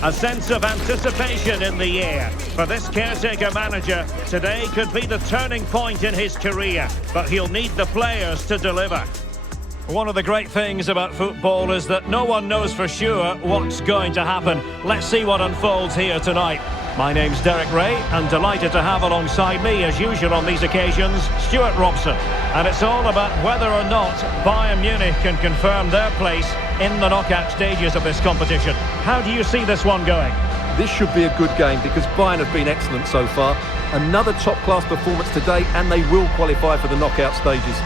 A sense of anticipation in the air. For this caretaker manager, today could be the turning point in his career, but he'll need the players to deliver. One of the great things about football is that no one knows for sure what's going to happen. Let's see what unfolds here tonight. My name's Derek Ray, and delighted to have alongside me, as usual on these occasions, Stuart Robson. And it's all about whether or not Bayern Munich can confirm their place in the knockout stages of this competition. How do you see this one going? This should be a good game because Bayern have been excellent so far. Another top-class performance today, and they will qualify for the knockout stages.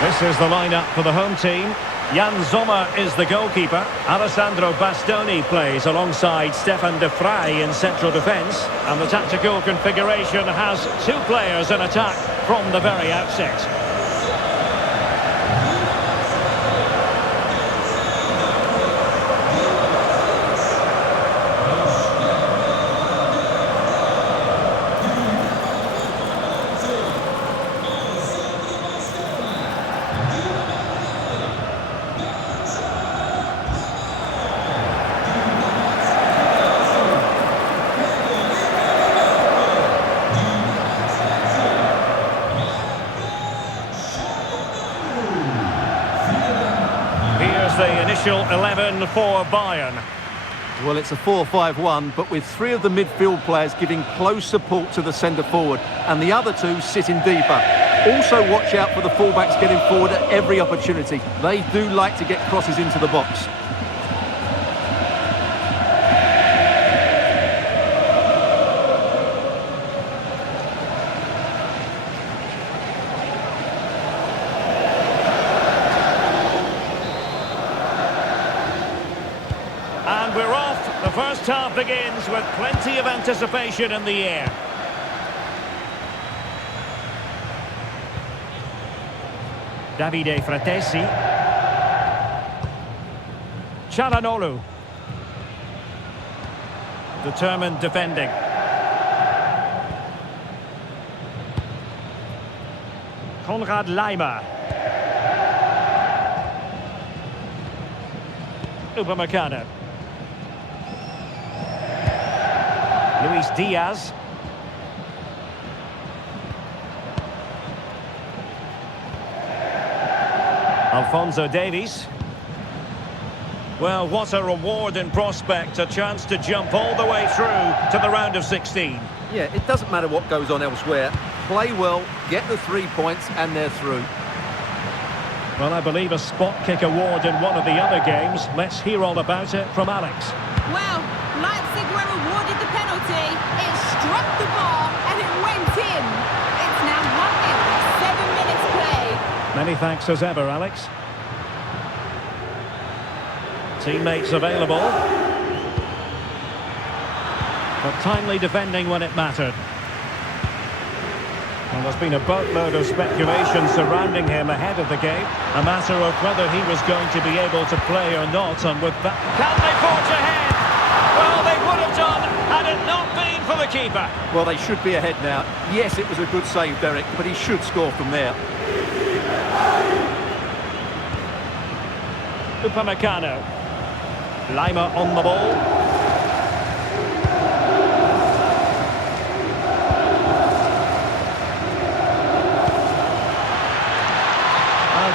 This is the lineup for the home team. Jan Sommer is the goalkeeper. Alessandro Bastoni plays alongside Stefan de Vrij in central defence. And the tactical configuration has two players in attack from the very outset. The initial 11 for Bayern. Well, it's a 4-5-1, but with three of the midfield players giving close support to the centre forward, and the other two sitting deeper. Also watch out for the fullbacks getting forward at every opportunity. They do like to get crosses into the box. And we're off. The first half begins with plenty of anticipation in the air. Davide Fratesi. Çalhanoğlu. Determined defending. Konrad Laimer. Upamecano. Luis Diaz. Alphonso Davies. Well, what a reward in prospect. A chance to jump all the way through to the round of 16. Yeah, it doesn't matter what goes on elsewhere. Play well, get the 3 points, and they're through. Well, I believe a spot kick award in one of the other games. Let's hear all about it from Alex. Well, Leipzig were awarded the penalty. It struck the bar and it went in. It's now 1-0 with 7 minutes played. Many thanks as ever, Alex. Teammates available. But timely defending when it mattered. Well, there's been a boatload of speculation surrounding him ahead of the game. A matter of whether he was going to be able to play or not. And with that, can they forge ahead? Well, they would have done had it not been for the keeper. Well, they should be ahead now. Yes, it was a good save, Derek, but he should score from there. Upamecano. Laimer on the ball.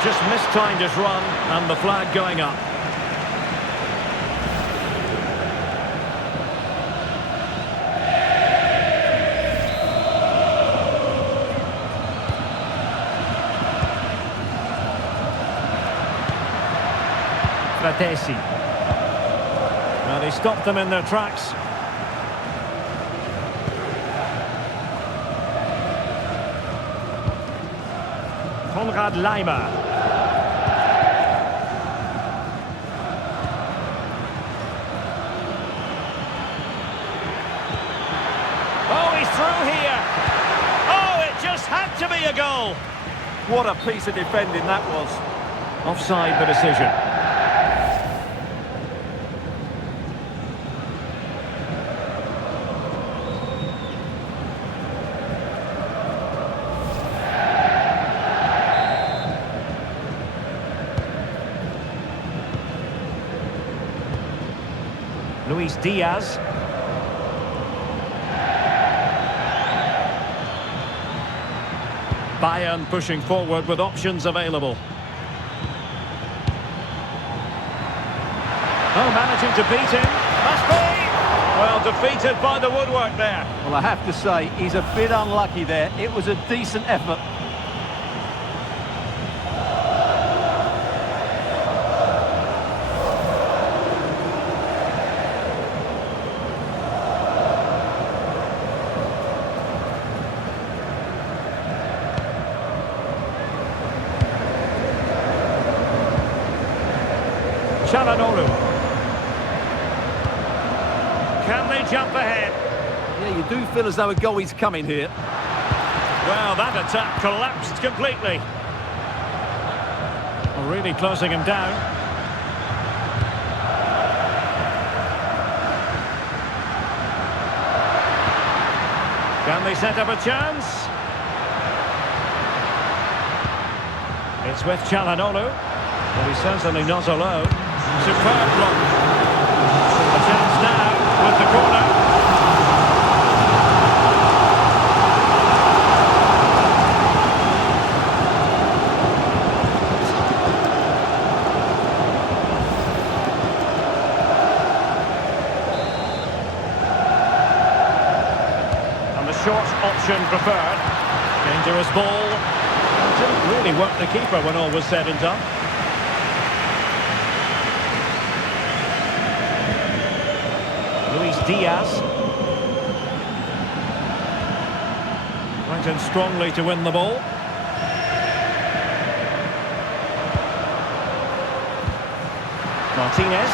Just mistimed his run, and the flag going up. Fratesi. But he stopped them in their tracks. Konrad Laimer. Oh, he's through here. Oh, it just had to be a goal. What a piece of defending that was. Offside the decision. Luis Diaz. Bayern pushing forward with options available. Oh, managing to beat him. Must be! Well, defeated by the woodwork there. Well, I have to say, he's a bit unlucky there. It was a decent effort. Çalhanoğlu. Can they jump ahead? Yeah, you do feel as though a goal is coming here. Well, that attack collapsed completely. Well, really closing him down. Can they set up a chance? It's with Çalhanoğlu. Well, he's certainly not alone. Superb block. A chance now with the corner. And the short option preferred. Dangerous ball. Didn't really work the keeper when all was said and done. Luis Diaz. Went in strongly to win the ball. Martinez.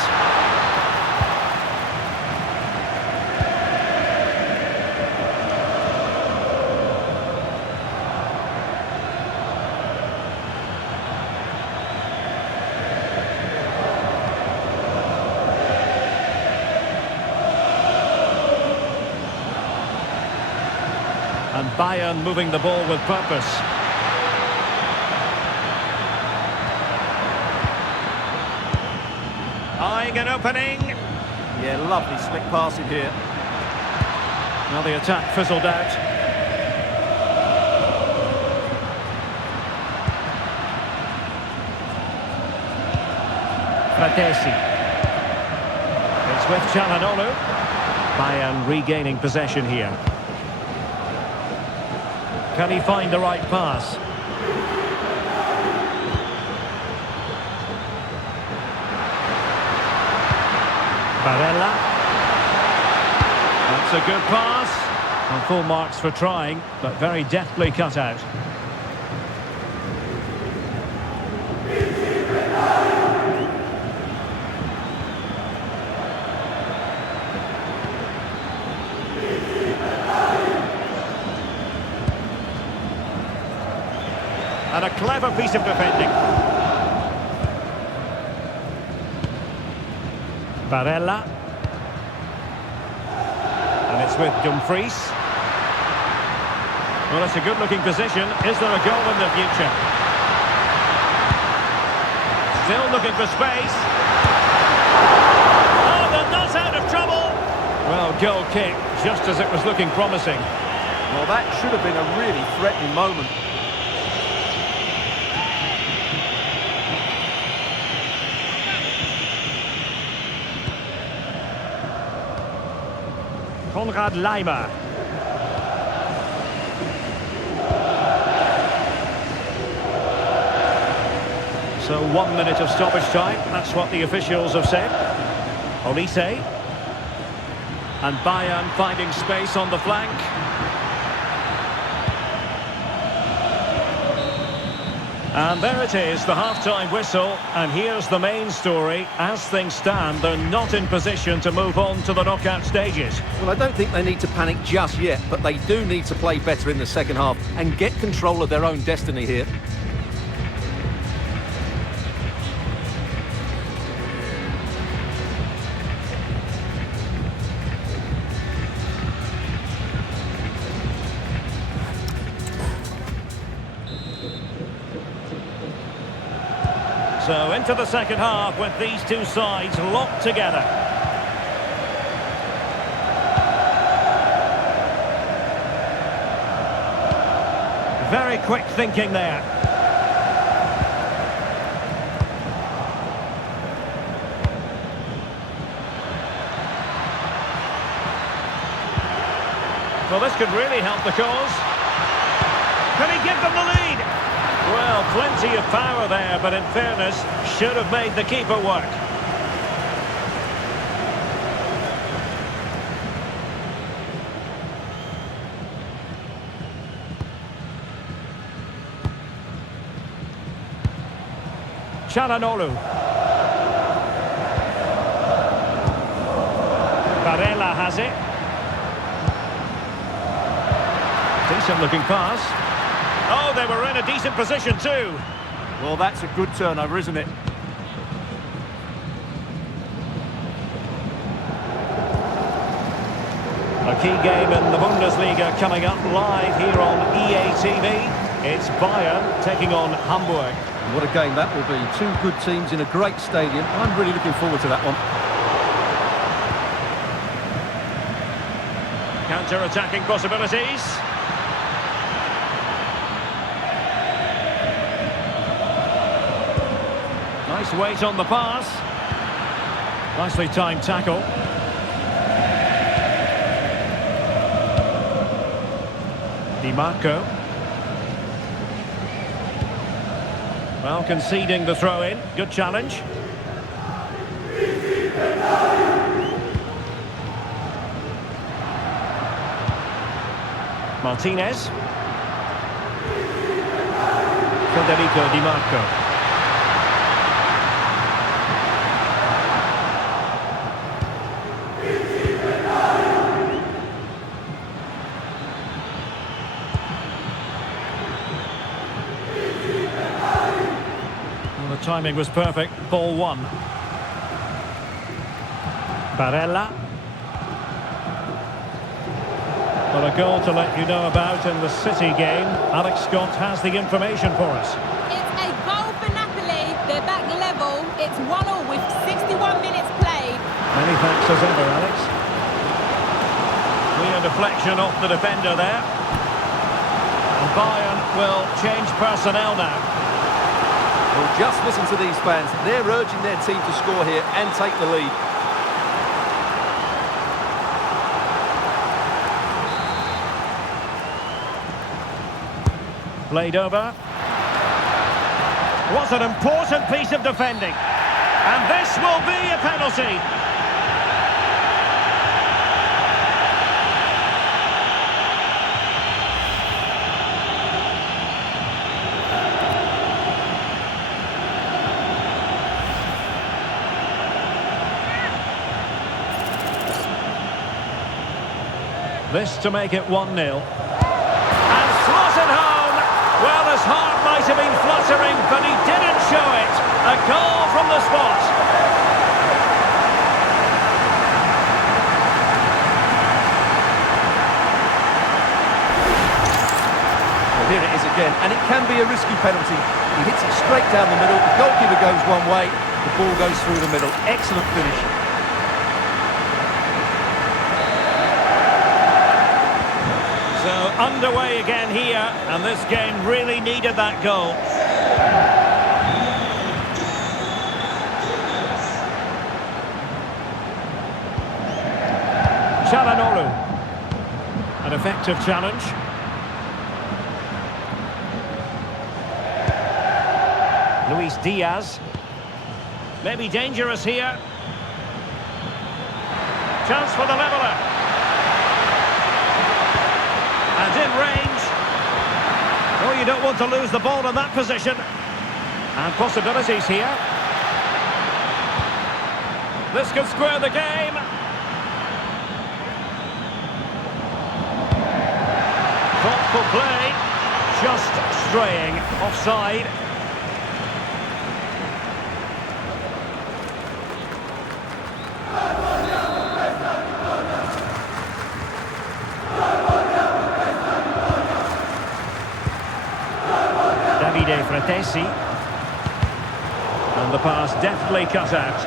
And Bayern moving the ball with purpose. Eyeing an opening. Yeah, lovely slick passing here. Now the attack fizzled out. Fratesi. It's with Çalhanoğlu. Bayern regaining possession here. Can he find the right pass? Barella. That's a good pass. And full marks for trying, but very deftly cut out. And a clever piece of defending. Barella. And it's with Dumfries. Well, it's a good-looking position. Is there a goal in the future? Still looking for space. Oh, they're not out of trouble. Well, goal kick, just as it was looking promising. Well, that should have been a really threatening moment. Konrad Laimer. So 1 minute of stoppage time. That's what the officials have said. Olise. And Bayern finding space on the flank. And there it is, the half-time whistle. And here's the main story. As things stand, they're not in position to move on to the knockout stages. Well, I don't think they need to panic just yet, but they do need to play better in the second half and get control of their own destiny here. So into the second half with these two sides locked together. Very quick thinking there. Well, this could really help the cause. Can he give them the lead? Well, plenty of power there, but in fairness, should have made the keeper work. Çalhanoğlu. Barella has it. Decent looking pass. Oh, they were in a decent position too. Well, that's a good turnover, isn't it? A key game in the Bundesliga coming up live here on EA TV. It's Bayern taking on Hamburg. And what a game that will be. Two good teams in a great stadium. I'm really looking forward to that one. Counter-attacking possibilities. Nice weight on the pass. Nicely timed tackle. Di Marco. Well, conceding the throw-in. Good challenge. Martinez. Federico Di Marco. Timing was perfect. Ball one. Barella. Well, a goal to let you know about in the City game. Alex Scott has the information for us. It's a goal for Napoli. They're back level. It's 1-1 with 61 minutes played. Many thanks as ever, Alex. Clear deflection off the defender there. And Bayern will change personnel now. Well, just listen to these fans. They're urging their team to score here and take the lead. Played over. What an important piece of defending. And this will be a penalty. This to make it 1-0. And slotted home! Well, his heart might have been fluttering, but he didn't show it. A goal from the spot. Well, here it is again, and it can be a risky penalty. He hits it straight down the middle, the goalkeeper goes one way, the ball goes through the middle. Excellent finish. So underway again here, and this game really needed that goal. Çalhanoğlu. An effective challenge. Luis Diaz. Maybe dangerous here. Chance for the leveller. you don't want to lose the ball in that position. And possibilities here. This could square the game. Thoughtful play. Just straying offside. And the pass deftly cut out.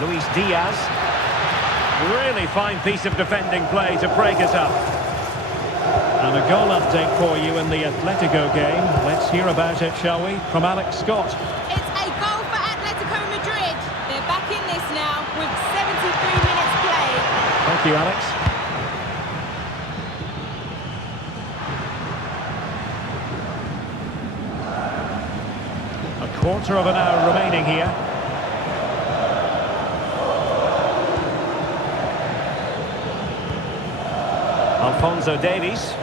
Luis Diaz. Really fine piece of defending play to break us up. And a goal update for you in the Atletico game. Let's hear about it, shall we, from Alex Scott. It's a goal for Atletico Madrid. They're back in this now with 73 minutes played. Thank you, Alex. A quarter of an hour remaining here. Alphonso Davies.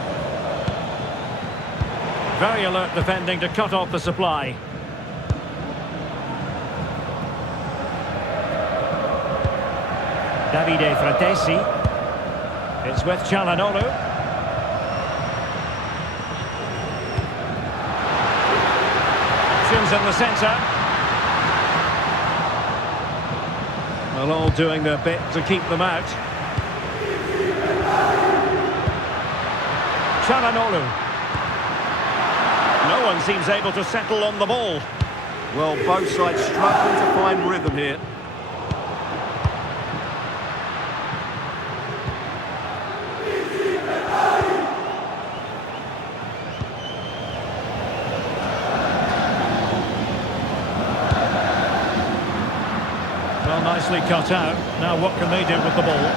Very alert defending to cut off the supply. Davide Fratesi. It's with Çalhanoğlu. Options in the centre. Well, all doing their bit to keep them out. Çalhanoğlu. No one seems able to settle on the ball. Well, both sides struggling to find rhythm here. Well, nicely cut out. Now what can they do with the ball?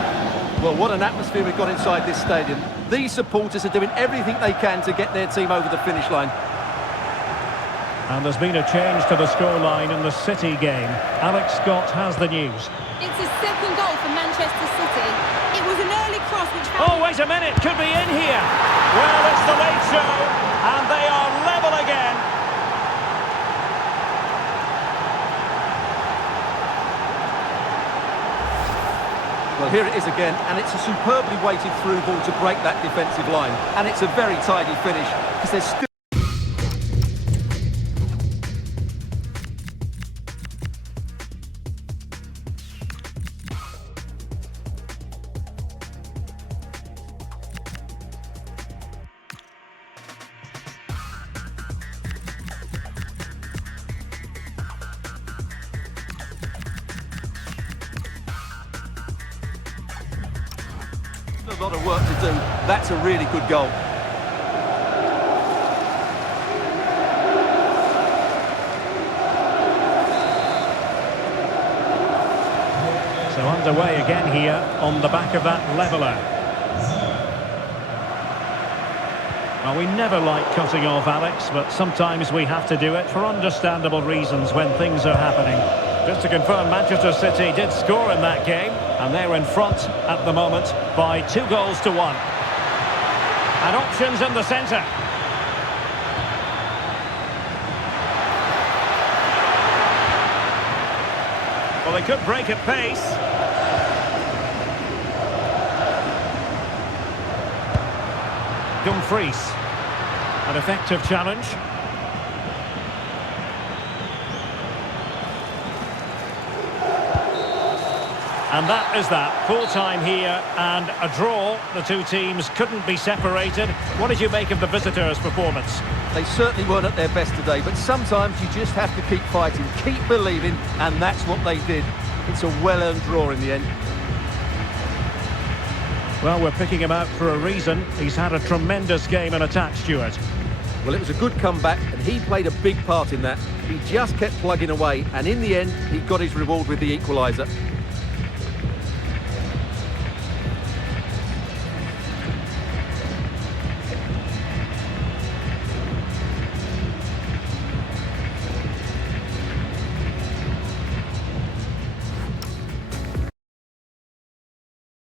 Well, what an atmosphere we've got inside this stadium. These supporters are doing everything they can to get their team over the finish line. And there's been a change to the scoreline in the City game. Alex Scott has the news. It's his second goal for Manchester City. It was an early cross which... Oh, wait a minute, could be in here. Well, it's the late show, and they are level again. Well, here it is again, and it's a superbly weighted through ball to break that defensive line. And it's a very tidy finish, because there's still... a lot of work to do. That's a really good goal. So underway again here on the back of that leveller. Well, we never like cutting off, Alex, but sometimes we have to do it for understandable reasons when things are happening. Just to confirm, Manchester City did score in that game, and they're in front at the moment by 2-1. And options in the centre. Well, they could break at pace. Dumfries. An effective challenge. And that is that. Full time here and a draw. The two teams couldn't be separated. What did you make of the visitors' performance? They certainly weren't at their best today, but sometimes you just have to keep fighting, keep believing, and that's what they did. It's a well-earned draw in the end. Well, we're picking him out for a reason. He's had a tremendous game in attack, Stuart. Well, it was a good comeback, and he played a big part in that. He just kept plugging away, and in the end, he got his reward with the equaliser.